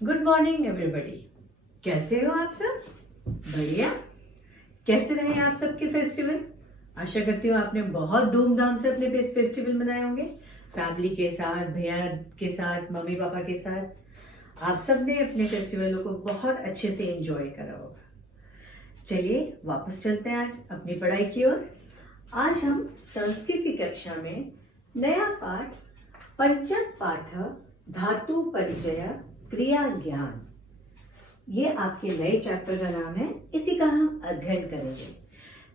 Good morning everybody. कैसे हो आप सब? बढ़िया। कैसे रहे आप सबके फेस्टिवल? आशा करती हूँ आपने बहुत धूमधाम से अपने फेस्टिवल मनाए होंगे, फैमिली के साथ, भैया के साथ, मम्मी पापा के साथ। आप सब ने अपने फेस्टिवलों को बहुत अच्छे से एंजॉय करा होगा। चलिए वापस चलते हैं आज अपनी पढ़ाई की ओर। आज हम संस्कृत की कक्षा में नया पाठ पंचम पाठ धातु परिचय क्रिया ज्ञान, ये आपके नए चैप्टर का नाम है। इसी का हम अध्ययन करेंगे।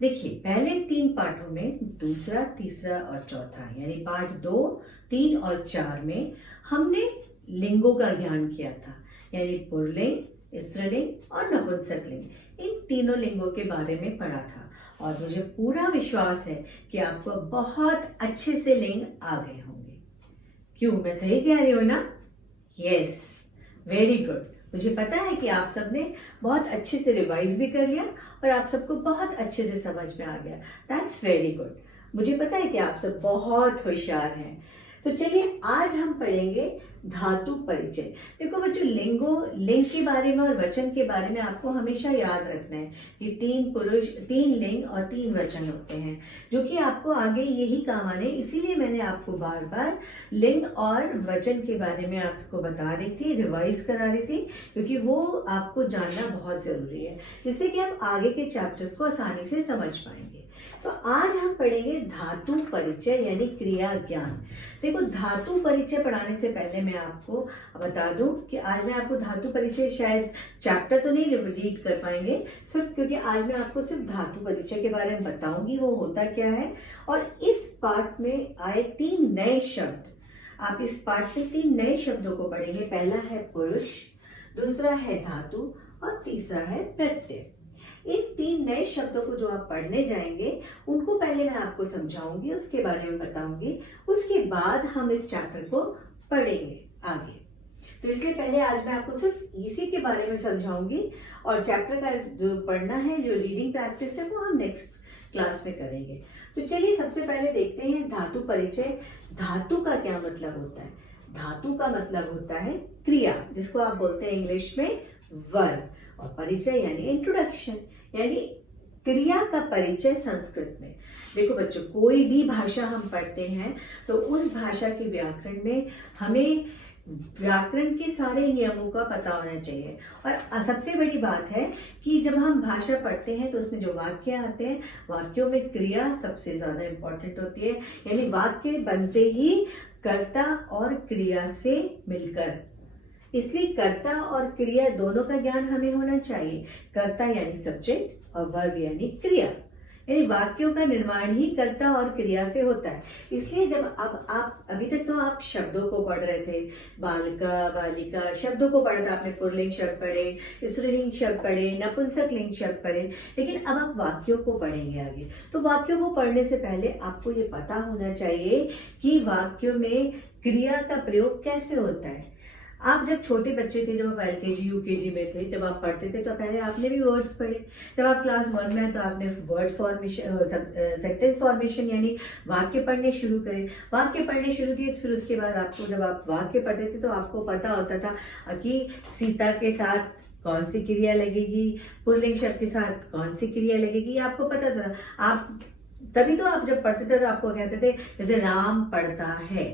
देखिए, पहले 3 पाठों में दूसरा, तीसरा और चौथा यानी पाठ 2, 3 और 4 में हमने लिंगों का ज्ञान किया था, यानी पुल्लिंग, स्त्रीलिंग और नपुंसकलिंग। इन तीनों लिंगों के बारे में पढ़ा था और मुझे पूरा विश्वास है कि आपको बहुत अच्छे से लिंग आ गए होंगे। क्यों, मैं सही कह रही हूँ ना? Yes, very good. मुझे पता है कि आप सबने बहुत अच्छे से रिवाइज भी कर लिया और आप सबको बहुत अच्छे से समझ में आ गया। That's very good. मुझे पता है कि आप सब बहुत होशियार हैं। तो चलिए आज हम पढ़ेंगे धातु परिचय। देखो बच्चों, लिंग के बारे में और वचन के बारे में आपको हमेशा याद रखना है कि 3 लिंग और 3 वचन होते हैं, जो कि आपको आगे यही काम आने। इसीलिए मैंने आपको बार बार लिंग और वचन के बारे में आपको बता रही थी, रिवाइज करा रही थी, क्योंकि वो आपको जानना बहुत जरूरी है, जिससे कि आप आगे के चैप्टर्स को आसानी से समझ पाएंगे। तो आज हम पढ़ेंगे धातु परिचय यानी क्रिया ज्ञान। देखो, धातु परिचय पढ़ाने से पहले मैं आपको बता दूं कि आज मैं आपको धातु परिचय शायद चैप्टर तो नहीं रीड कर पाएंगे, सिर्फ क्योंकि आज मैं आपको सिर्फ धातु परिचय के बारे में बताऊंगी, वो होता क्या है। और इस पाठ में आए 3 नए शब्द, आप इस पाठ में 3 नए शब्दों को पढ़ेंगे। पहला है पुरुष, दूसरा है धातु और तीसरा है प्रत्यय। इन 3 नए शब्दों को जो आप पढ़ने जाएंगे, उनको पहले मैं आपको समझाऊंगी, उसके बारे में बताऊंगी, उसके बाद हम इस चैप्टर को पढ़ेंगे आगे। तो इसलिए पहले आज मैं आपको सिर्फ इसी के बारे में समझाऊंगी और चैप्टर का जो पढ़ना है, जो रीडिंग प्रैक्टिस है, वो हम नेक्स्ट क्लास में करेंगे। तो चलिए सबसे पहले देखते हैं धातु परिचय। धातु का क्या मतलब होता है? धातु का मतलब होता है क्रिया, जिसको आप बोलते हैं इंग्लिश में वर्ब, और परिचय यानी इंट्रोडक्शन, यानी क्रिया का परिचय संस्कृत में। देखो बच्चों, कोई भी भाषा हम पढ़ते हैं तो उस भाषा के व्याकरण में हमें व्याकरण के सारे नियमों का पता होना चाहिए। और सबसे बड़ी बात है कि जब हम भाषा पढ़ते हैं तो उसमें जो वाक्य आते हैं, वाक्यों में क्रिया सबसे ज्यादा इंपॉर्टेंट होती है, यानी वाक्य बनते ही कर्ता और क्रिया से मिलकर। इसलिए कर्ता और क्रिया दोनों का ज्ञान हमें होना चाहिए। कर्ता यानी सब्जेक्ट और वर्ब यानी क्रिया, यानी वाक्यों का निर्माण ही कर्ता और क्रिया से होता है। इसलिए जब अब आप अभी तक तो आप शब्दों को पढ़ रहे थे, बालिका, बालिका शब्दों को पढ़ा था आपने, पुल्लिंग शब्द पढ़े, स्त्रीलिंग शब्द पढ़े, नपुंसकलिंग शब्द पढ़े, लेकिन अब आप वाक्यों को पढ़ेंगे आगे। तो वाक्यों को पढ़ने से पहले आपको ये पता होना चाहिए कि वाक्यों में क्रिया का प्रयोग कैसे होता है। आप जब छोटे बच्चे थे, जब आप LKG UKG में थे, जब आप पढ़ते थे तो पहले आपने भी वर्ड्स पढ़े। जब आप क्लास 1 में हैं तो आपने वर्ड फॉर्मेशन, सेंटेंस फॉर्मेशन यानी वाक्य पढ़ने शुरू करे। वाक्य पढ़ने शुरू किए, फिर उसके बाद आपको जब आप वाक्य पढ़ते थे तो आपको पता होता था कि सीता के साथ कौन सी क्रिया लगेगी, पुल्लिंग शब्द के साथ कौन सी क्रिया लगेगी, आपको पता था। आप तभी तो आप जब पढ़ते थे तो आपको कहते थे, जैसे राम पढ़ता है,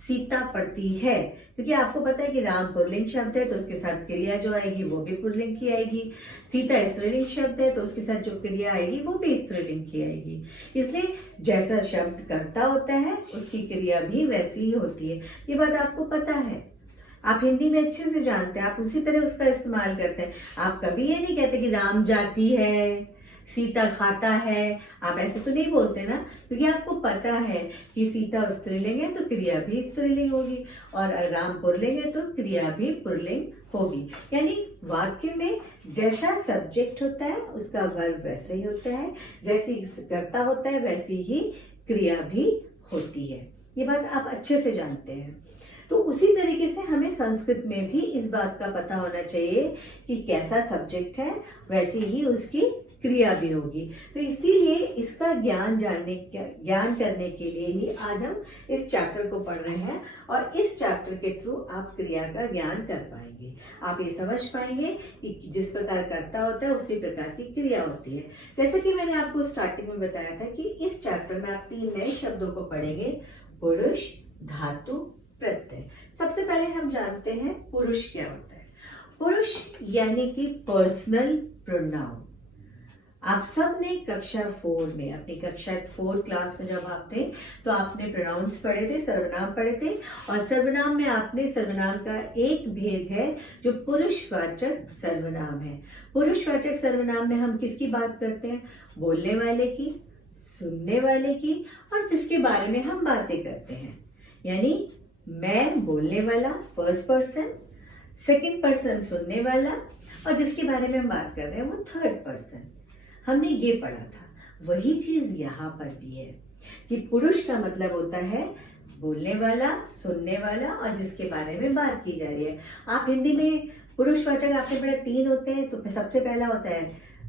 सीता पढ़ती है, क्योंकि आपको पता है कि राम पुल्लिंग शब्द है तो उसके साथ क्रिया जो आएगी वो भी पुल्लिंग की आएगी। सीता स्त्रीलिंग शब्द है तो उसके साथ जो क्रिया आएगी वो भी स्त्रीलिंग की आएगी। इसलिए जैसा शब्द कर्ता होता है उसकी क्रिया भी वैसी ही होती है। ये बात आपको पता है, आप हिंदी में अच्छे से जानते हैं, आप उसी तरह उसका इस्तेमाल करते हैं। आप कभी ये नहीं कहते कि राम जाती है, सीता खाता है, आप ऐसे तो नहीं बोलते ना, क्योंकि आपको पता है कि सीता स्त्रीलिंग है तो क्रिया भी स्त्रीलिंग होगी, और राम पुल्लिंग है तो क्रिया भी पुल्लिंग होगी। यानी वाक्य में जैसा सब्जेक्ट होता है उसका वर्ब वैसे ही होता है, जैसी कर्ता होता है वैसी ही क्रिया भी होती है। ये बात आप अच्छे से जानते हैं। तो उसी तरीके से हमें संस्कृत में भी इस बात का पता होना चाहिए कि कैसा सब्जेक्ट है वैसी ही उसकी क्रिया भी होगी। तो इसीलिए इसका ज्ञान करने के लिए ही आज हम इस चैप्टर को पढ़ रहे हैं और इस चैप्टर के थ्रू आप क्रिया का ज्ञान कर पाएंगे। आप ये समझ पाएंगे कि जिस प्रकार कर्ता होता है उसी प्रकार की क्रिया होती है। जैसे कि मैंने आपको स्टार्टिंग में बताया था कि इस चैप्टर में आप 3 नए शब्दों को पढ़ेंगे, पुरुष, धातु, प्रत्यय। सबसे पहले हम जानते हैं पुरुष क्या होता है। पुरुष यानी कि पर्सनल प्रोनाउन। आप सब ने कक्षा 4 में, अपनी कक्षा 4 क्लास में जब आप थे तो आपने प्रोनाउंस पढ़े थे, सर्वनाम पढ़े थे, और सर्वनाम में आपने सर्वनाम का एक भेद है जो पुरुषवाचक सर्वनाम है। पुरुषवाचक सर्वनाम में हम किसकी बात करते हैं? बोलने वाले की, सुनने वाले की, और जिसके बारे में हम बातें करते हैं। यानी मैं बोलने वाला फर्स्ट पर्सन, सेकंड पर्सन सुनने वाला, और जिसके बारे में हम बात कर रहे हैं वो थर्ड पर्सन। हमने ये पढ़ा था। वही चीज यहाँ पर भी है कि पुरुष का मतलब होता है बोलने वाला, सुनने वाला, और जिसके बारे में बात की जा रही है। आप हिंदी में पुरुषवाचक आपने पढ़ा 3 होते हैं। तो सबसे पहला होता है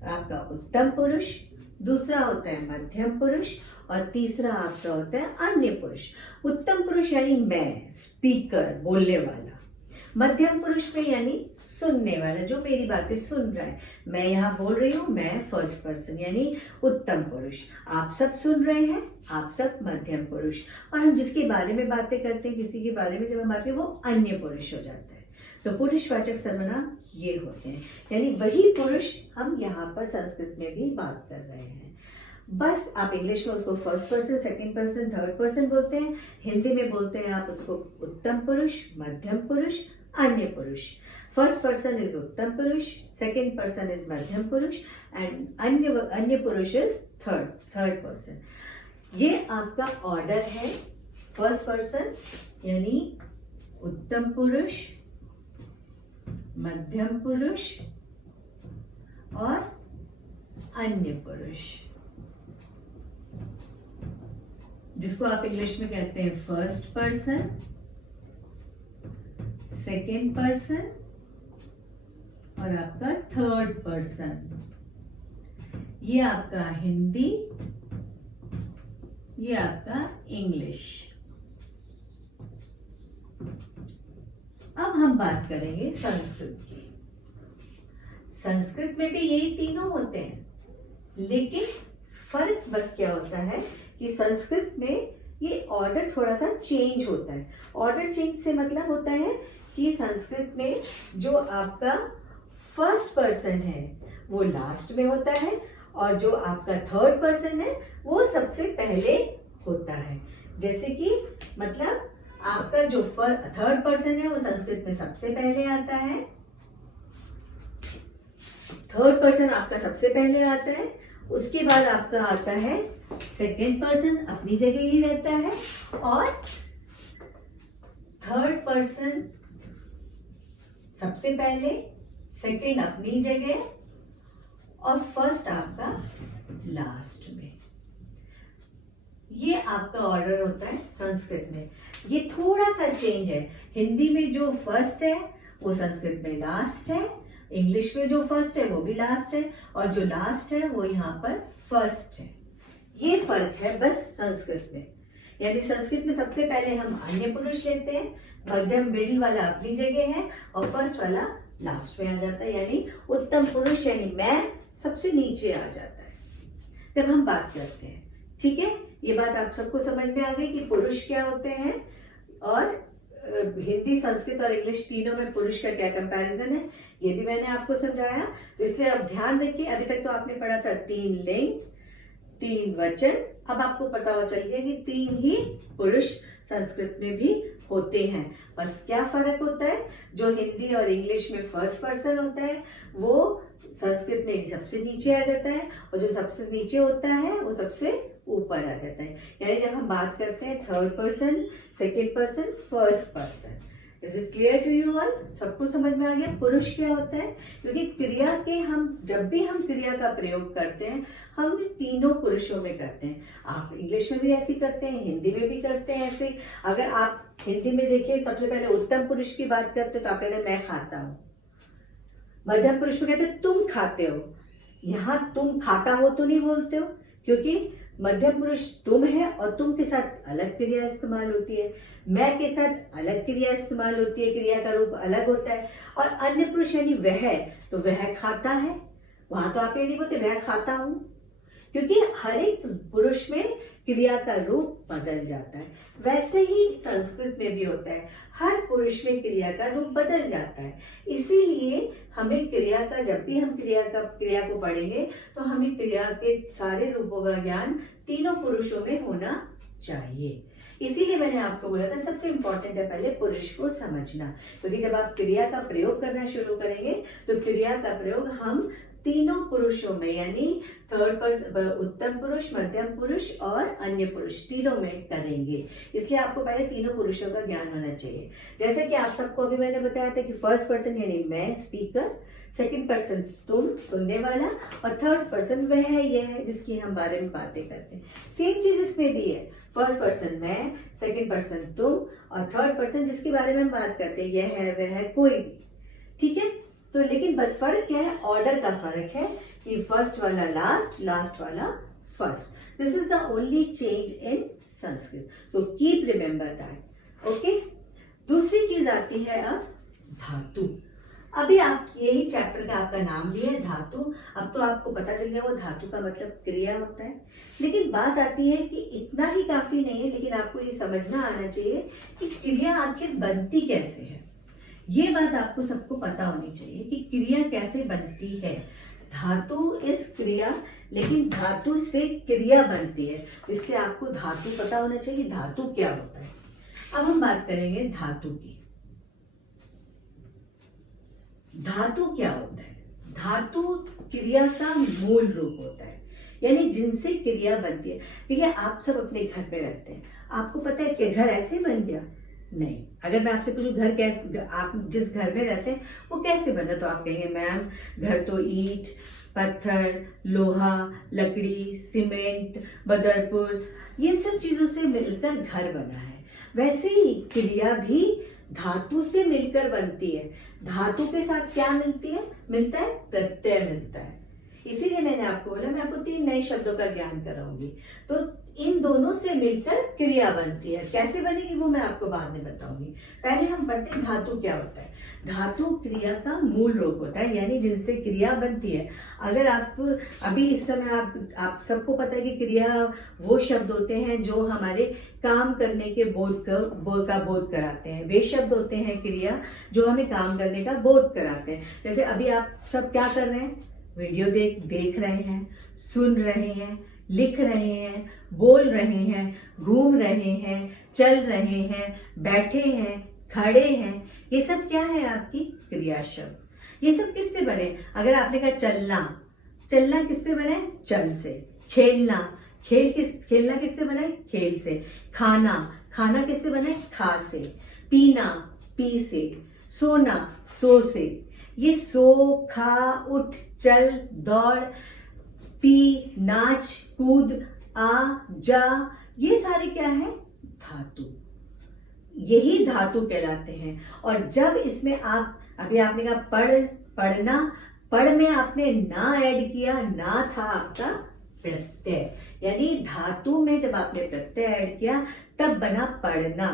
आपका उत्तम पुरुष, दूसरा होता है मध्यम पुरुष, और तीसरा आपका होता है अन्य पुरुष। उत्तम पुरुष यानी मैं, स्पीकर, बोलने वाला। मध्यम पुरुष में यानी सुनने वाला, जो मेरी बातें सुन रहा है। मैं यहाँ बोल रही हूँ, मैं फर्स्ट पर्सन यानी उत्तम पुरुष। आप सब सुन रहे हैं, आप सब मध्यम पुरुष। और हम जिसके बारे में बातें करते हैं, किसी के बारे में जब हम बात करते हैं, वो अन्य पुरुष हो जाता है। तो पुरुषवाचक सर्वनाम ये होते हैं। यानी वही पुरुष हम यहाँ पर संस्कृत में भी बात कर रहे हैं। बस आप इंग्लिश में उसको first person, second person, third person बोलते हैं। हिंदी में बोलते हैं आप उसको उत्तम पुरुष, मध्यम पुरुष, अन्य पुरुष। फर्स्ट पर्सन इज उत्तम पुरुष, सेकंड पर्सन इज मध्यम पुरुष, एंड अन्य पुरुष इज थर्ड पर्सन। ये आपका ऑर्डर है। फर्स्ट पर्सन यानी उत्तम पुरुष, मध्यम पुरुष और अन्य पुरुष, जिसको आप इंग्लिश में कहते हैं फर्स्ट पर्सन, सेकेंड पर्सन और आपका थर्ड पर्सन। ये आपका हिंदी, ये आपका इंग्लिश। अब हम बात करेंगे संस्कृत की। संस्कृत में भी यही तीनों होते हैं, लेकिन फर्क बस क्या होता है कि संस्कृत में ये ऑर्डर थोड़ा सा चेंज होता है। ऑर्डर चेंज से मतलब होता है कि संस्कृत में जो आपका फर्स्ट पर्सन है वो लास्ट में होता है, और जो आपका थर्ड पर्सन है वो सबसे पहले होता है। जैसे कि मतलब आपका जो थर्ड पर्सन है वो संस्कृत में सबसे पहले आता है। थर्ड पर्सन आपका सबसे पहले आता है, उसके बाद आपका आता है सेकेंड पर्सन, अपनी जगह ही रहता है, और थर्ड पर्सन सबसे पहले, सेकेंड अपनी जगह, और फर्स्ट आपका लास्ट में। ये आपका ऑर्डर होता है संस्कृत में। ये थोड़ा सा चेंज है। हिंदी में जो फर्स्ट है वो संस्कृत में लास्ट है, इंग्लिश में जो फर्स्ट है वो भी लास्ट है, और जो लास्ट है वो यहाँ पर फर्स्ट है। ये फर्क है बस संस्कृत में। यानी संस्कृत में सबसे पहले हम अन्य पुरुष लेते हैं, मध्यम मिडिल वाला अपनी जगह है, और फर्स्ट वाला लास्ट में आ जाता है। यानी उत्तम पुरुष यानी मैं सबसे नीचे आ जाता है जब हम बात करते हैं। ठीक है, ये बात आप सबको समझ में आ गई कि पुरुष क्या होते हैं, और हिंदी, संस्कृत और इंग्लिश तीनों में पुरुष का क्या कंपैरिजन है ये भी मैंने आपको समझाया। तो इसलिए अब ध्यान रखिए, अभी तक तो आपने पढ़ा था 3 लिंग, 3 वचन। अब आपको पता हो चल गया कि 3 ही पुरुष संस्कृत में भी होते हैं। बस क्या फर्क होता है, जो हिंदी और इंग्लिश में फर्स्ट पर्सन होता है वो संस्कृत में सबसे नीचे आ जाता है, और जो सबसे नीचे होता है वो सबसे ऊपर आ जाता है। यानी जब हम बात करते हैं third person, second person, first person. Is it clear to you all? सबको समझ में आ गया पुरुष क्या होता है? क्योंकि क्रिया के जब भी हम क्रिया का प्रयोग करते हैं हम तीनों पुरुषों में करते हैं। आप इंग्लिश में भी ऐसे करते हैं, हिंदी में भी करते हैं ऐसे। अगर आप हिंदी में देखिए, सबसे पहले उत्तम पुरुष की बात करते हो तो आप कहते हैं मैं खाता हूं। मध्यम पुरुष में कहते हैं तुम खाते हो। यहाँ तुम खाता हो तो नहीं बोलते हो, क्योंकि मध्यम पुरुष तुम है और तुम के साथ अलग क्रिया इस्तेमाल होती है, मैं के साथ अलग क्रिया इस्तेमाल होती है, क्रिया का रूप अलग होता है। और अन्य पुरुष यानी वह, तो वह खाता है, वहां तो आप ये नहीं बोलते वह खाता हूं, क्योंकि हर एक पुरुष में क्रिया का रूप बदल जाता है। वैसे ही संस्कृत में भी होता है, हर पुरुष में क्रिया का रूप बदल जाता है। इसीलिए हमें क्रिया का, जब भी हम क्रिया को पढ़ेंगे तो हमें क्रिया के सारे रूपों का ज्ञान तीनों पुरुषों में होना चाहिए। इसीलिए मैंने आपको बोला था सबसे इंपॉर्टेंट है पहले पुरुष को समझना, क्योंकि जब आप क्रिया का प्रयोग करना शुरू करेंगे तो क्रिया का प्रयोग हम तीनों पुरुषों में, यानी थर्ड पर्सन, उत्तम पुरुष, मध्यम पुरुष और अन्य पुरुष, तीनों में करेंगे। इसलिए आपको पहले तीनों पुरुषों का ज्ञान होना चाहिए। जैसे कि आप सबको अभी मैंने बताया था कि फर्स्ट पर्सन यानी मैं, स्पीकर, सेकंड पर्सन तुम, सुनने वाला, और थर्ड पर्सन वह है, यह है जिसकी हम बारे में बातें करते हैं। सेम चीज इसमें भी है, फर्स्ट पर्सन मैं, सेकंड पर्सन तुम और थर्ड पर्सन जिसके बारे में हम बात करते हैं, यह है, वह है, कोई भी। ठीक है, तो लेकिन बस फर्क क्या है, ऑर्डर का फर्क है कि फर्स्ट वाला लास्ट, लास्ट वाला first. This is the only change in Sanskrit, so keep remember that. Okay, दूसरी चीज आती है अब धातु। अभी आप यही चैप्टर का आपका नाम भी है धातु। अब तो आपको पता चल गया वो धातु का मतलब क्रिया होता है, लेकिन बात आती है कि इतना ही काफी नहीं है, लेकिन आपको ये समझना आना चाहिए कि क्रिया आखिर बनती कैसे है। ये बात आपको सबको पता होनी चाहिए कि क्रिया कैसे बनती है। धातु इस क्रिया, लेकिन धातु से क्रिया बनती है, तो इसलिए आपको धातु पता होना चाहिए कि धातु क्या होता है। अब हम बात करेंगे धातु की। धातु क्या होता है? धातु क्रिया का मूल रूप होता है, यानी जिनसे क्रिया बनती है। देखिए, आप सब अपने घर में रहते हैं, आपको पता है कि घर ऐसे बन गया? नहीं। अगर मैं आपसे पूछूं घर कैसे, आप जिस घर में रहते हैं वो कैसे बना, तो आप कहेंगे मैम घर तो ईंट, पत्थर, लोहा, लकड़ी, सीमेंट, बदरपुर, ये सब चीजों से मिलकर घर बना है। वैसे ही क्रिया भी धातु से मिलकर बनती है। धातु के साथ क्या मिलता है प्रत्यय मिलता है। इसीलिए मैंने आपको बोला मैं आपको 3 नए शब्दों का ज्ञान कराऊंगी, तो इन दोनों से मिलकर क्रिया बनती है। कैसे बनेगी वो मैं आपको बाद में बताऊंगी। पहले हम पढ़ते हैं धातु क्या होता है। धातु क्रिया का मूल रूप होता है, यानी जिनसे क्रिया बनती है। अगर आप अभी इस समय आप सबको पता है कि क्रिया वो शब्द होते हैं जो हमारे काम करने के बोध का बोध कराते हैं। वे शब्द होते हैं क्रिया जो हमें काम करने का बोध कराते हैं। जैसे अभी आप सब क्या कर रहे हैं, वीडियो देख रहे हैं, सुन रहे हैं, लिख रहे हैं, बोल रहे हैं, घूम रहे हैं, चल रहे हैं, बैठे हैं, खड़े हैं, ये सब क्या है आपकी क्रिया शब्द। ये सब किससे बने? अगर आपने कहा चलना किससे बने? चल से। खेलना किससे बने? खेल से। खाना किससे बने? खा से। पीना, पी से। सोना, सो से। ये सो, खा, उठ, चल, दौड़, पी, नाच, कूद, आ, जा, ये सारे क्या है? धातु। यही धातु कहलाते हैं। और जब इसमें आप, अभी आपने कहा पढ़ना, पढ़ में आपने ना ऐड किया, ना था आपका प्रत्यय, यानी धातु में जब आपने प्रत्यय ऐड किया तब बना पढ़ना,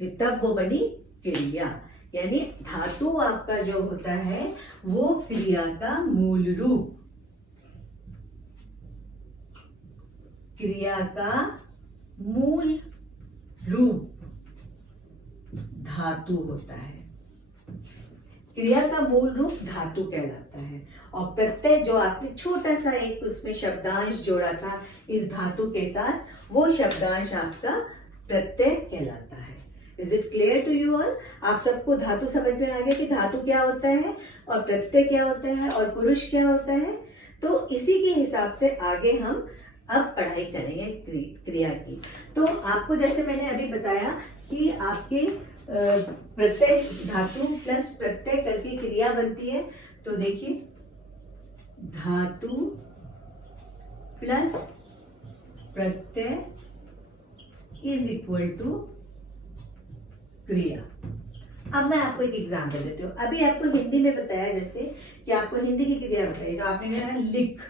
तब वो बनी क्रिया। यानी धातु आपका जो होता है वो क्रिया का मूल रूप, क्रिया का मूल रूप धातु होता है। क्रिया का मूल रूप धातु कहलाता है। और प्रत्यय जो आपने छोटा सा एक उसमें शब्दांश जोड़ा था इस धातु के साथ, वो शब्दांश आपका प्रत्यय कहलाता है। Is it clear to you all? आप सबको धातु समझ में आ गया कि धातु क्या होता है और प्रत्यय क्या होता है और पुरुष क्या होता है। तो इसी के हिसाब से आगे हम अब पढ़ाई करेंगे क्रिया की। तो आपको जैसे मैंने अभी बताया कि आपके प्रत्यय, धातु प्लस प्रत्यय करके क्रिया बनती है। तो देखिए, धातु plus Pratyaya is equal to क्रिया। अब मैं आपको एक एग्जाम्पल देती हूँ। अभी आपको हिंदी में बताया, जैसे कि आपको हिंदी की क्रिया बताई, तो आपने कहा लिख।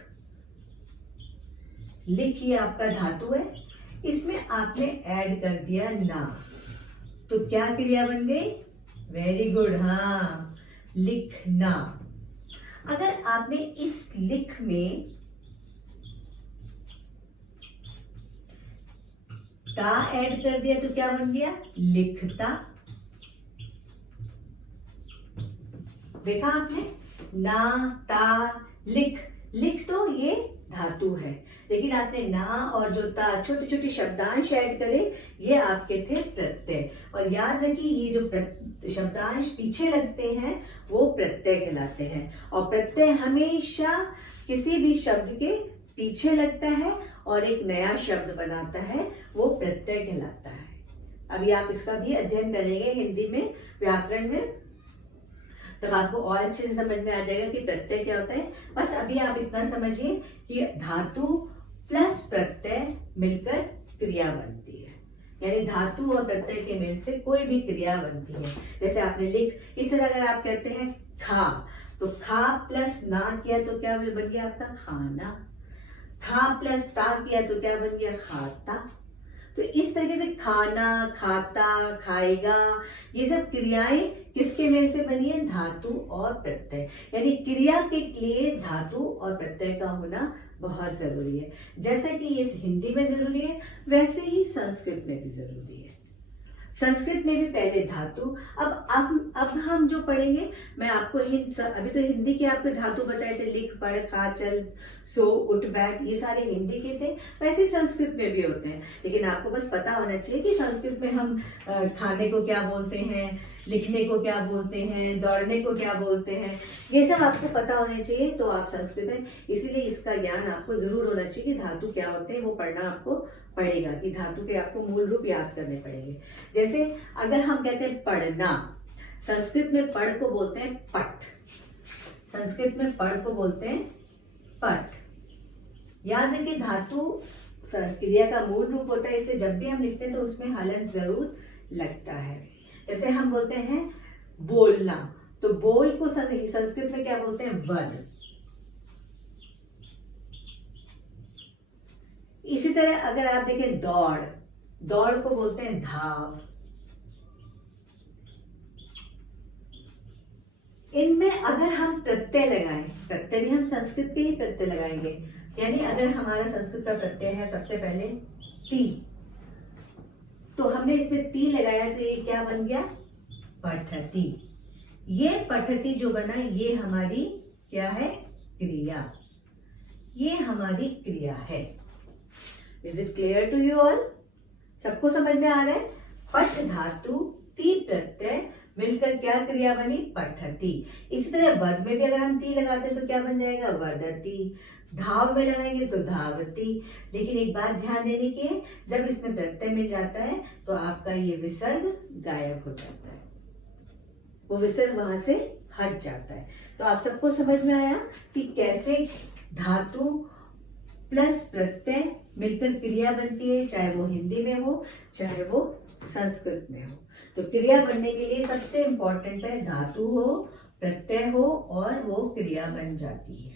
लिख ये आपका धातु है, इसमें आपने ऐड कर दिया ना, तो क्या क्रिया बन गई? वेरी गुड, हाँ, लिखना। अगर आपने इस लिख में ता ऐड कर दिया तो क्या बन गया? लिखता। देखा आपने? ना, ता, लिख। लिख तो ये धातु है, लेकिन आपने ना और जो ता, छोटे छोटे शब्दांश ऐड करे, ये आपके थे प्रत्यय। और याद रखिए, ये जो शब्दांश पीछे लगते हैं वो प्रत्यय कहलाते हैं। और प्रत्यय हमेशा किसी भी शब्द के पीछे लगता है और एक नया शब्द बनाता है, वो प्रत्यय कहलाता है। अभी आप इसका भी अध्ययन करेंगे हिंदी में, व्याकरण में, तब आपको और अच्छे से समझ में आ जाएगा कि प्रत्यय क्या होता है। बस अभी आप इतना समझिए कि धातु प्लस प्रत्यय मिलकर क्रिया बनती है, यानी धातु और प्रत्यय के मेल से कोई भी क्रिया बनती है। जैसे आपने लिख, इस तरह अगर आप कहते हैं खा, तो खा प्लस ना किया तो क्या बन गया आपका? खाना। खा प्लस ता किया तो क्या बन गया? खाता। तो इस तरीके से खाना, खाता, खाएगा, ये सब क्रियाएं किसके मेल से बनी है? धातु और प्रत्यय। यानी क्रिया के लिए धातु और प्रत्यय का होना बहुत जरूरी है। जैसे कि ये हिंदी में जरूरी है, वैसे ही संस्कृत में भी जरूरी है। संस्कृत में भी पहले धातु। अब हम जो पढ़ेंगे, मैं आपको अभी तो हिंदी के आपको धातु बताए थे, लिख, पढ़, खा, चल, सो, उठ, बैठ, ये सारे हिंदी के थे। वैसे ही संस्कृत में भी होते हैं, लेकिन आपको बस पता होना चाहिए कि संस्कृत में हम खाने को क्या बोलते हैं, लिखने को क्या बोलते हैं, दौड़ने को क्या बोलते हैं, ये सब आपको पता होने चाहिए। तो आप संस्कृत है, इसीलिए इसका ज्ञान आपको जरूर होना चाहिए कि धातु क्या होते हैं, वो पढ़ना आपको पड़ेगा, कि धातु के आपको मूल रूप याद करने पड़ेंगे। जैसे अगर हम कहते हैं पढ़ना, संस्कृत में पढ़ को बोलते हैं पठ। संस्कृत में पढ़ को बोलते हैं पठ। याद रखिए, धातु क्रिया का मूल रूप होता है, इससे जब भी हम लिखते हैं तो उसमें हलन जरूर लगता है। जैसे हम बोलते हैं बोलना, तो बोल को संस्कृत में क्या बोलते हैं? वद। इसी तरह अगर आप देखें दौड़, दौड़ को बोलते हैं धाव। इनमें अगर हम प्रत्यय लगाएं, प्रत्यय भी हम संस्कृत के ही प्रत्यय लगाएंगे, यानी अगर हमारा संस्कृत का प्रत्यय है सबसे पहले ती, तो हमने इसमें ती लगाया तो ये क्या बन गया? पठती। ये पठती जो बना, ये हमारी क्या है? क्रिया। ये हमारी क्रिया है। Is it clear to you all? सबको समझ में आ रहा है? पठ धातु, ती प्रत्यय मिलकर क्या क्रिया बनी? पठती। इसी तरह वद में भी अगर हम ती लगाते हैं तो क्या बन जाएगा? वदती। धाव में लगाएंगे तो धावती। लेकिन एक बात ध्यान देने की है, जब इसमें प्रत्यय मिल जाता है तो आपका ये विसर्ग गायब हो जाता है, वो विसर्ग वहां से हट जाता है। तो आप सबको समझ में आया कि कैसे धातु प्लस प्रत्यय मिलकर क्रिया बनती है, चाहे वो हिंदी में हो चाहे वो संस्कृत में हो। तो क्रिया बनने के लिए सबसे इंपॉर्टेंट है धातु हो, प्रत्यय हो और वो क्रिया बन जाती है।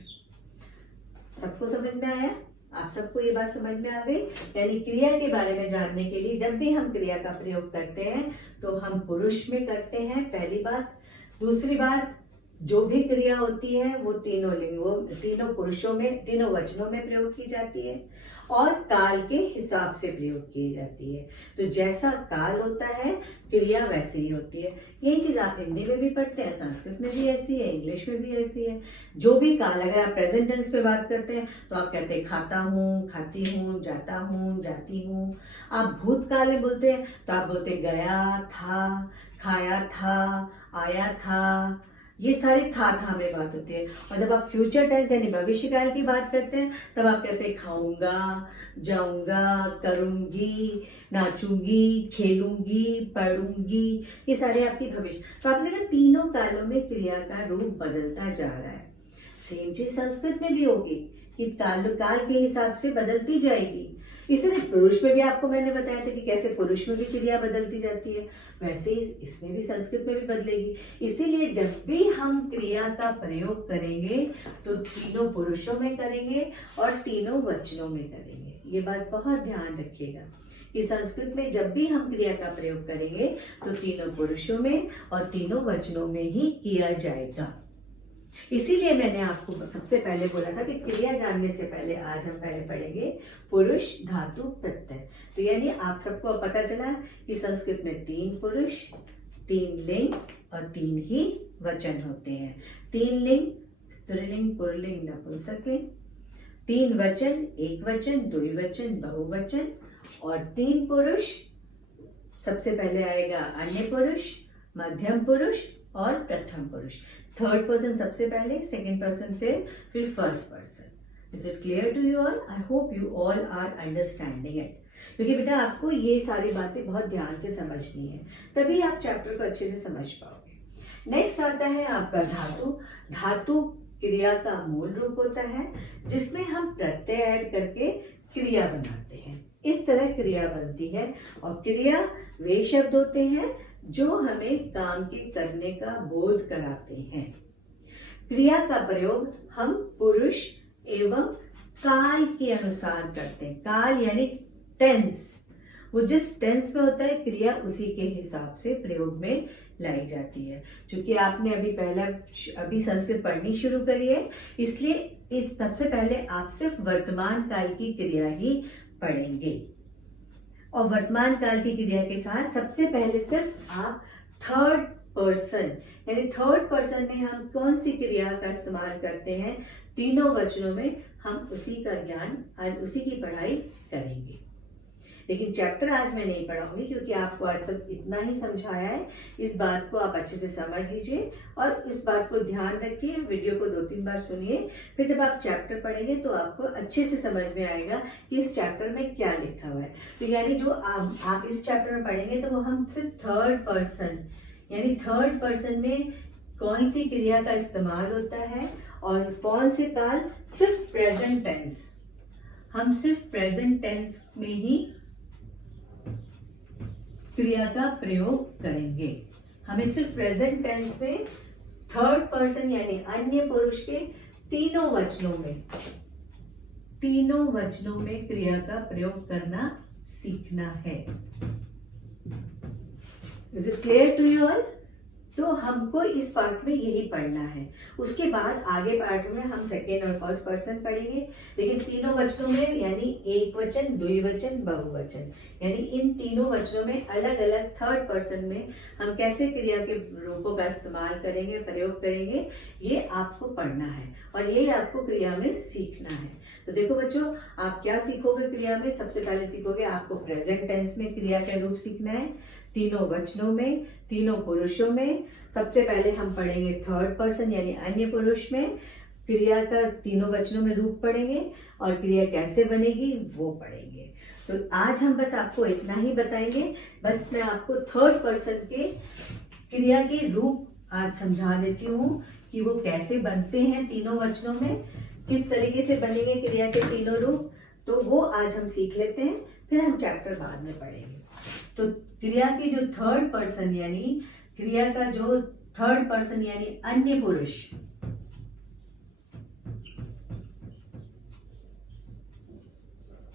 सबको समझ में आया? आप सबको ये बात समझ में आ गई? यानी क्रिया के बारे में जानने के लिए जब भी हम क्रिया का प्रयोग करते हैं तो हम पुरुष में करते हैं, पहली बात। दूसरी बात, जो भी क्रिया होती है वो तीनों लिंगों, तीनों पुरुषों में, तीनों वचनों में प्रयोग की जाती है और काल के हिसाब से प्रयोग की जाती है। तो जैसा काल होता है क्रिया वैसे ही होती है। यही चीज आप हिंदी में भी पढ़ते हैं, संस्कृत में भी ऐसी है, इंग्लिश में भी ऐसी है। जो भी काल, अगर आप प्रेजेंट टेंस पे बात करते हैं तो आप कहते हैं खाता हूँ, खाती हूँ, जाता हूँ, जाती हूँ। आप भूतकाल में बोलते हैं तो आप बोलते हैं गया था, खाया था, आया था। ये सारी था में बात होती है। और जब आप फ्यूचर टेंस यानी भविष्य काल की बात करते हैं तब आप कहते हैं खाऊंगा, जाऊंगा, करूंगी, नाचूंगी, खेलूंगी, पढ़ूंगी। ये सारे आपकी भविष्य। तो आपने कहा तीनों कालों में क्रिया का रूप बदलता जा रहा है। सेम चीज संस्कृत में भी होगी कि काल के हिसाब से बदलती जाएगी। इसलिए पुरुष में भी आपको मैंने बताया था कि कैसे पुरुष में भी क्रिया बदलती जाती है, वैसे ही इसमें भी संस्कृत में भी बदलेगी। इसीलिए जब भी हम क्रिया का प्रयोग करेंगे तो तीनों पुरुषों में करेंगे और तीनों वचनों में करेंगे। ये बात बहुत ध्यान रखिएगा कि संस्कृत में जब भी हम क्रिया का प्रयोग करेंगे तो तीनों पुरुषों में और तीनों वचनों में ही किया जाएगा। इसीलिए मैंने आपको सबसे पहले बोला था कि क्रिया जानने से पहले आज हम पहले पढ़ेंगे पुरुष धातु प्रत्यय। तो यानी आप सबको पता चला कि संस्कृत में 3 पुरुष, 3 लिंग और 3 ही वचन होते हैं। 3 लिंग स्त्रीलिंग, पुल्लिंग, नपुंसकलिंग, 3 वचन, एक वचन, द्विवचन, बहुवचन और 3 पुरुष। सबसे पहले आएगा अन्य पुरुष, मध्यम पुरुष और प्रथम पुरुष। थर्ड पर्सन सबसे पहले, सेकंड पर्सन फिर first person. Is it clear to you all? I hope you all are understanding it. क्योंकि बेटा आपको ये सारी बातें बहुत ध्यान से समझनी है, तभी आप चैप्टर को अच्छे से समझ पाओगे। नेक्स्ट आता है आपका धातु। धातु क्रिया का मूल रूप होता है जिसमें हम प्रत्यय ऐड करके क्रिया बनाते हैं। इस तरह क्रिया बनती है और क्रिया वे शब्द होते हैं जो हमें काम के करने का बोध कराते हैं। क्रिया का प्रयोग हम पुरुष एवं काल के अनुसार करते हैं। काल यानी टेंस, वो जिस टेंस में होता है क्रिया उसी के हिसाब से प्रयोग में लाई जाती है। क्योंकि आपने अभी संस्कृत पढ़नी शुरू करी है, इसलिए इस सबसे पहले आप सिर्फ वर्तमान काल की क्रिया ही पढ़ेंगे। और वर्तमान काल की क्रिया के साथ सबसे पहले सिर्फ आप थर्ड पर्सन यानी थर्ड पर्सन में हम कौन सी क्रिया का इस्तेमाल करते हैं, तीनों वचनों में हम उसी का ज्ञान, आज उसी की पढ़ाई करेंगे। लेकिन चैप्टर आज मैं नहीं पढ़ाऊंगी क्योंकि आपको आज सब इतना ही समझाया है। इस बात को आप अच्छे से समझ लीजिए और इस बात को ध्यान रखिए। वीडियो को 2-3 बार सुनिए, फिर जब आप चैप्टर पढ़ेंगे तो आपको अच्छे से समझ में आएगा कि इस चैप्टर में क्या लिखा हुआ है। तो यानी जो आप इस चैप्टर में पढ़ेंगे तो वो हम सिर्फ थर्ड पर्सन यानी थर्ड पर्सन में कौन सी क्रिया का इस्तेमाल होता है और कौन से काल, सिर्फ प्रेजेंट टेंस, हम सिर्फ प्रेजेंट टेंस में ही क्रिया का प्रयोग करेंगे। हमें सिर्फ प्रेजेंट टेंस में थर्ड पर्सन यानी अन्य पुरुष के तीनों वचनों में क्रिया का प्रयोग करना सीखना है। Is it clear to you all? तो हमको इस पार्ट में यही पढ़ना है। उसके बाद आगे पार्ट में हम सेकेंड और फर्स्ट पर्सन पढ़ेंगे, लेकिन तीनों वचनों में यानी एक वचन, द्विवचन, बहुवचन, यानी इन तीनों वचनों में अलग अलग थर्ड पर्सन में हम कैसे क्रिया के रूपों का इस्तेमाल करेंगे, प्रयोग करेंगे, ये आपको पढ़ना है और ये आपको क्रिया में सीखना है। तो देखो बच्चों, आप क्या सीखोगे क्रिया में? सबसे पहले सीखोगे आपको प्रेजेंट टेंस में क्रिया का रूप सीखना है, तीनों वचनों में, तीनों पुरुषों में। सबसे पहले हम पढ़ेंगे थर्ड पर्सन यानी अन्य पुरुष में क्रिया का तीनों वचनों में रूप पढ़ेंगे और क्रिया कैसे बनेगी वो पढ़ेंगे। तो आज हम बस आपको इतना ही बताएंगे। बस मैं आपको थर्ड पर्सन के क्रिया के रूप आज समझा देती हूँ कि वो कैसे बनते हैं तीनों वचनों में, किस तरीके से बनेंगे क्रिया के तीनों रूप। तो वो आज हम सीख लेते हैं, फिर हम चैप्टर बाद में पढ़ेंगे। तो क्रिया की जो थर्ड पर्सन यानी क्रिया का जो थर्ड पर्सन यानी अन्य पुरुष,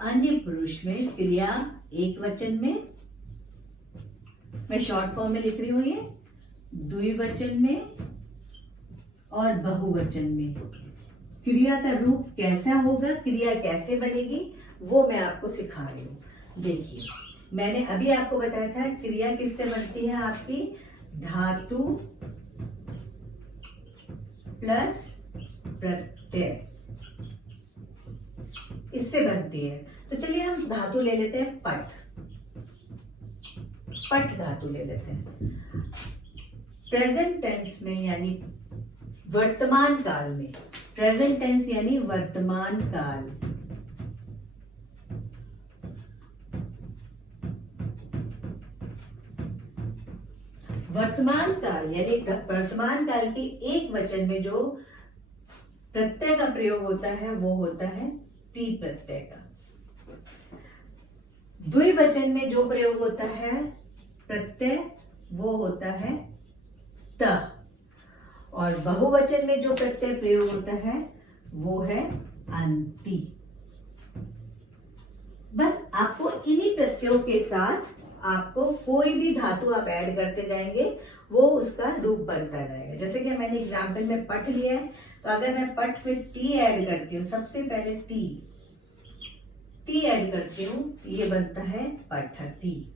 अन्य पुरुष में क्रिया एक वचन में, मैं शॉर्ट फॉर्म में लिख रही हूं, ये द्विवचन में और बहुवचन में क्रिया का रूप कैसा होगा, क्रिया कैसे बनेगी, वो मैं आपको सिखा रही हूं। देखिए, मैंने अभी आपको बताया था क्रिया किससे बनती है आपकी, धातु प्लस प्रत्यय, इससे बनती है। तो चलिए हम धातु ले लेते हैं, पट धातु ले लेते हैं। प्रेजेंट टेंस में यानी वर्तमान काल में, प्रेजेंट टेंस यानी वर्तमान काल, वर्तमान काल यानी वर्तमान काल के एक वचन में जो प्रत्यय का प्रयोग होता है वो होता है ती प्रत्यय का। द्विवचन में जो प्रयोग होता है प्रत्यय वो होता है त, और बहुवचन में जो प्रत्यय प्रयोग होता है वो है अंति। बस आपको इन्हीं प्रत्ययों के साथ आपको कोई भी धातु आप ऐड करते जाएंगे वो उसका रूप बनता जाएगा। जैसे कि मैंने एग्जाम्पल में पठ लिया है, तो अगर मैं पठ में टी ऐड करती हूँ, सबसे पहले टी ऐड करती हूँ, ये बनता है पठती।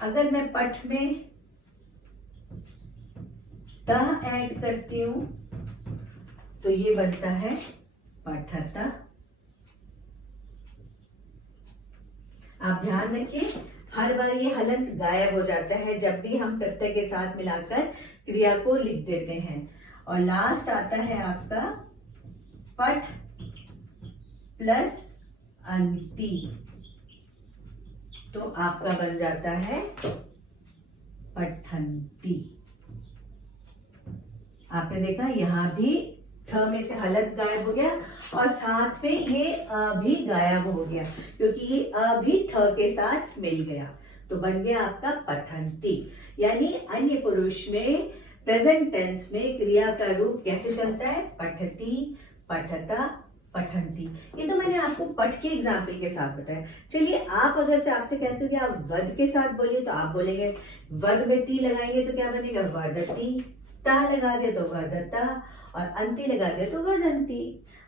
अगर मैं पठ में त ऐड करती हूँ तो ये बनता है पठत। आप ध्यान रखिए, हर बार ये हलंत गायब हो जाता है जब भी हम प्रत्यय के साथ मिलाकर क्रिया को लिख देते हैं, और लास्ट आता है आपका पठ प्लस अंति, तो आपका बन जाता है पठंती। आपने देखा यहां भी ठ में से हलंत गायब हो गया और साथ में ये अ भी गायब हो गया, क्योंकि ये अ भी ठ के साथ मिल गया, तो बन गया आपका पठंती। यानी अन्य पुरुष में प्रेजेंट टेंस में क्रिया का रूप कैसे चलता है? पठती, पठता, पठंती। ये तो मैंने आपको पठ के एग्जाम्पल के साथ बताया। चलिए, आप अगर से आपसे कहते हो कि आप वद के साथ बोलिए, तो आप बोलेंगे वद में ती लगाएंगे तो क्या बनेगा? वदती। ता लगा दिया तो वदता, और अंति लगा दिया तो वदंती।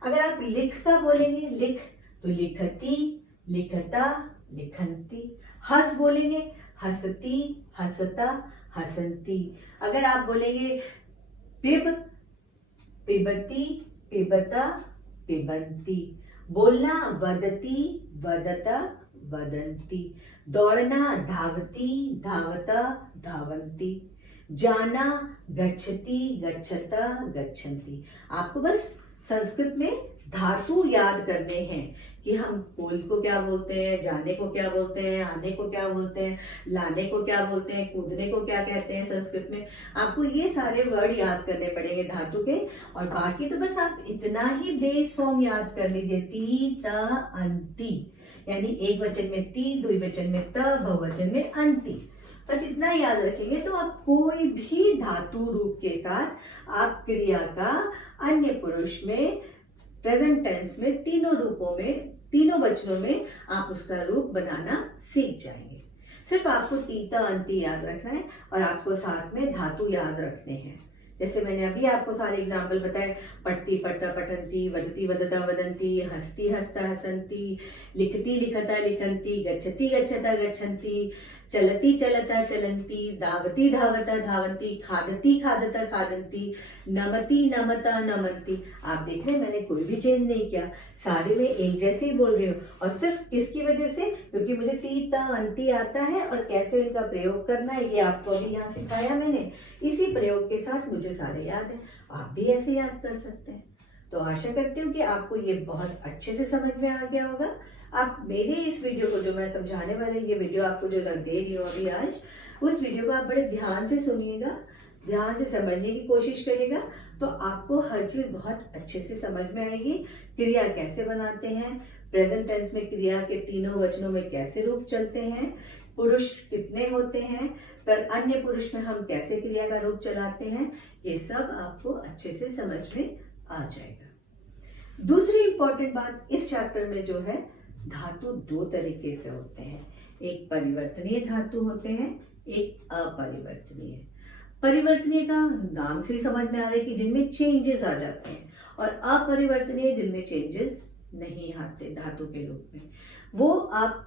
अगर आप लिख का बोलेंगे, लिख, तो लिखती, लिखता, लिखंती। हंस बोलेंगे, हंसती, हंसता, हंसंती। अगर आप बोलेंगे पिब, पिबती, पिबता, पिबंती। बोलना, वदती, वदता, वदंती। दौड़ना, धावती, धावता, धावंती। जाना, गच्छति, गच्छता, गच्छन्ति। आपको बस संस्कृत में धातु याद करने हैं कि हम बोल को क्या बोलते हैं, जाने को क्या बोलते हैं, आने को क्या बोलते हैं, लाने को क्या बोलते हैं, कूदने को क्या कहते हैं संस्कृत में। आपको ये सारे वर्ड याद करने पड़ेंगे धातु के, और बाकी तो बस आप इतना ही बेस फॉर्म याद कर लीजिए, ती, त, अंति। यानी एक वचन में ती, द्विवचन में त, बहुवचन में अंति। बस इतना याद रखेंगे तो आप कोई भी धातु रूप के साथ आप क्रिया का अन्य पुरुष में प्रेजेंट टेंस में तीनों रूपों में, तीनों वचनों में आप उसका रूप बनाना सीख जाएंगे। सिर्फ आपको तीता अंति याद रखना है और आपको साथ में धातु याद रखने हैं। जैसे मैंने अभी आपको सारे एग्जाम्पल बताए, पढ़ती, पढ़ता, पठंती, वदती, वदता, वदंती, हंसती, हंसता, हंसंती, लिखती, लिखता, लिखंती, गच्छति, गच्छता, गच्छन्ति, चलती, चलता, चलंती, धावती, धावता, धावंती, खादती, खादता, खादंती, नमती, नमता, नमंती। आप देख रहे हैं मैंने कोई भी चेंज नहीं किया, सारे में एक जैसे ही बोल रही हूँ, और सिर्फ किसकी वजह से? क्योंकि मुझे ती, ता, अंति आता है और कैसे इनका प्रयोग करना है ये आपको अभी यहाँ सिखाया मैंने। इसी प्रयोग के साथ मुझे सारे याद है, आप भी ऐसे याद कर सकते हैं। तो आशा करती हूँ कि आपको ये बहुत अच्छे से समझ में आ गया होगा। आप मेरे इस वीडियो को, जो मैं समझाने वाले ये वीडियो आपको जो दे रही हूँ अभी आज, उस वीडियो को आप बड़े ध्यान से सुनिएगा, ध्यान से समझने की कोशिश करिएगा, तो आपको हर चीज बहुत अच्छे से समझ में आएगी। क्रिया कैसे बनाते हैं, प्रेजेंट टेंस में क्रिया के तीनों वचनों में कैसे रूप चलते हैं, पुरुष कितने होते हैं, पर अन्य पुरुष में हम कैसे क्रिया का रूप चलाते हैं, ये सब आपको अच्छे से समझ में आ जाएगा। दूसरी इंपॉर्टेंट बात इस चैप्टर में जो है, धातु दो तरीके से होते हैं, एक परिवर्तनीय धातु होते हैं, एक अपरिवर्तनीय। परिवर्तनीय का नाम से समझ में आ रहा है कि जिनमें चेंजेस आ जाते हैं, और अपरिवर्तनीय जिनमें चेंजेस नहीं आते धातु के रूप में। वो आप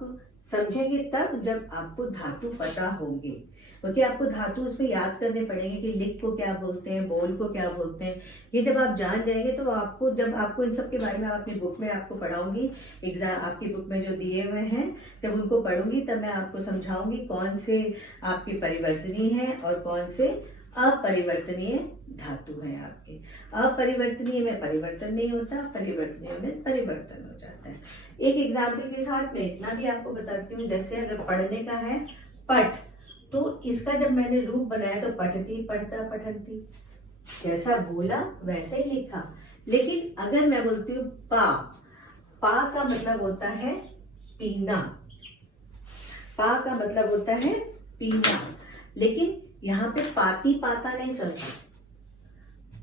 समझेंगे तब जब आपको धातु पता होंगे, क्योंकि आपको धातु उसमें याद करने पड़ेंगे कि लिख को क्या बोलते हैं, बोल को क्या बोलते हैं। ये जब आप जान जाएंगे तो आपको, जब आपको इन सब के बारे में अपनी बुक में आपको पढ़ाऊंगी, एग्जाम आपकी बुक में जो दिए हुए हैं, जब उनको पढ़ूंगी तब मैं आपको समझाऊंगी कौन से आपके परिवर्तनीय है और कौन से अपरिवर्तनीय धातु है आपके। अपरिवर्तनीय में परिवर्तन नहीं होता, परिवर्तनीय में परिवर्तन हो जाता है। एक एग्जाम्पल के साथ में इतना भी आपको बताती हूँ, जैसे अगर पढ़ने का है पठ, तो इसका जब मैंने रूप बनाया तो पठती, पढ़ता, पठंती, जैसा बोला वैसा ही लिखा। लेकिन अगर मैं बोलती हूँ पा, पा का मतलब होता है पीना, पा का मतलब होता है पीना, लेकिन यहाँ पे पाती पाता नहीं चलता।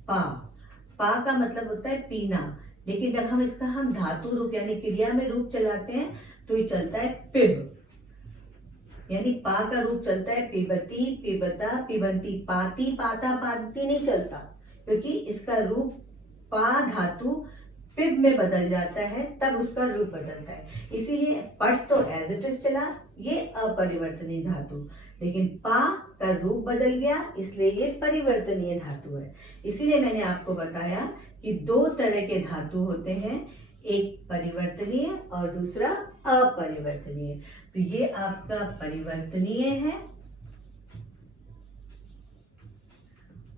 पा, पा का मतलब होता है पीना, लेकिन जब हम इसका धातु रूप यानी क्रिया में रूप चलाते हैं तो ये चलता है पिब, यानी पा का रूप चलता है पिबती, पिबता, पिबंती। पाती पाता पाती नहीं चलता, क्योंकि इसका रूप पा धातु पिब में बदल जाता है, तब उसका रूप बदलता है। इसीलिए पट तो एज इट इज चला, ये अपरिवर्तनीय धातु, लेकिन पा का रूप बदल गया, इसलिए ये परिवर्तनीय धातु है। इसीलिए मैंने आपको बताया कि दो तरह के धातु होते हैं, एक परिवर्तनीय और दूसरा अपरिवर्तनीय। तो ये आपका परिवर्तनीय है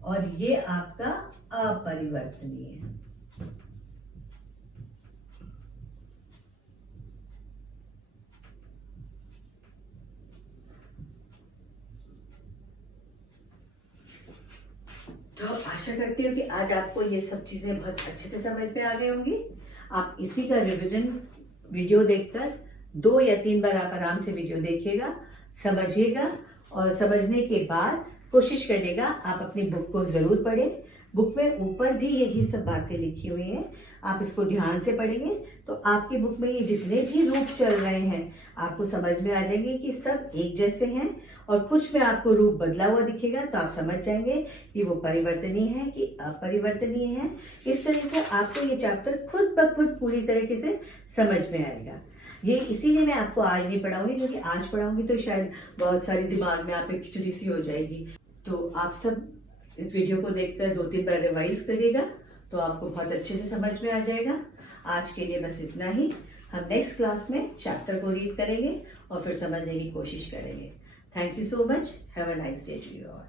और ये आपका अपरिवर्तनीय है। तो आशा करती हूँ कि आज आपको ये सब चीजें बहुत अच्छे से समझ में आ गई होंगी। आप इसी का रिवीजन वीडियो देखकर 2 या 3 बार आप आराम से वीडियो देखिएगा, समझिएगा और समझने के बाद कोशिश करिएगा आप अपनी बुक को जरूर पढ़ें। बुक में ऊपर भी यही सब बातें लिखी हुई हैं, आप इसको ध्यान से पढ़ेंगे तो आपकी बुक में ये जितने भी रूप चल रहे हैं आपको समझ में आ जाएंगे कि सब एक जैसे हैं, और कुछ में आपको रूप बदला हुआ दिखेगा तो आप समझ जाएंगे कि वो परिवर्तनीय है कि अपरिवर्तनीय है। इस तरह से आपको ये चैप्टर खुद ब खुद पूरी तरीके से समझ में आएगा। ये इसीलिए मैं आपको आज नहीं पढ़ाऊंगी, क्योंकि आज पढ़ाऊंगी तो शायद बहुत सारी दिमाग में आप एक खिचड़ी सी हो जाएगी। तो आप सब इस वीडियो को देखकर 2-3 बार रिवाइज करिएगा तो आपको बहुत अच्छे से समझ में आ जाएगा। आज के लिए बस इतना ही। हम नेक्स्ट क्लास में चैप्टर को रीड करेंगे और फिर समझने की कोशिश करेंगे। Thank you so much. Have a nice day to you all.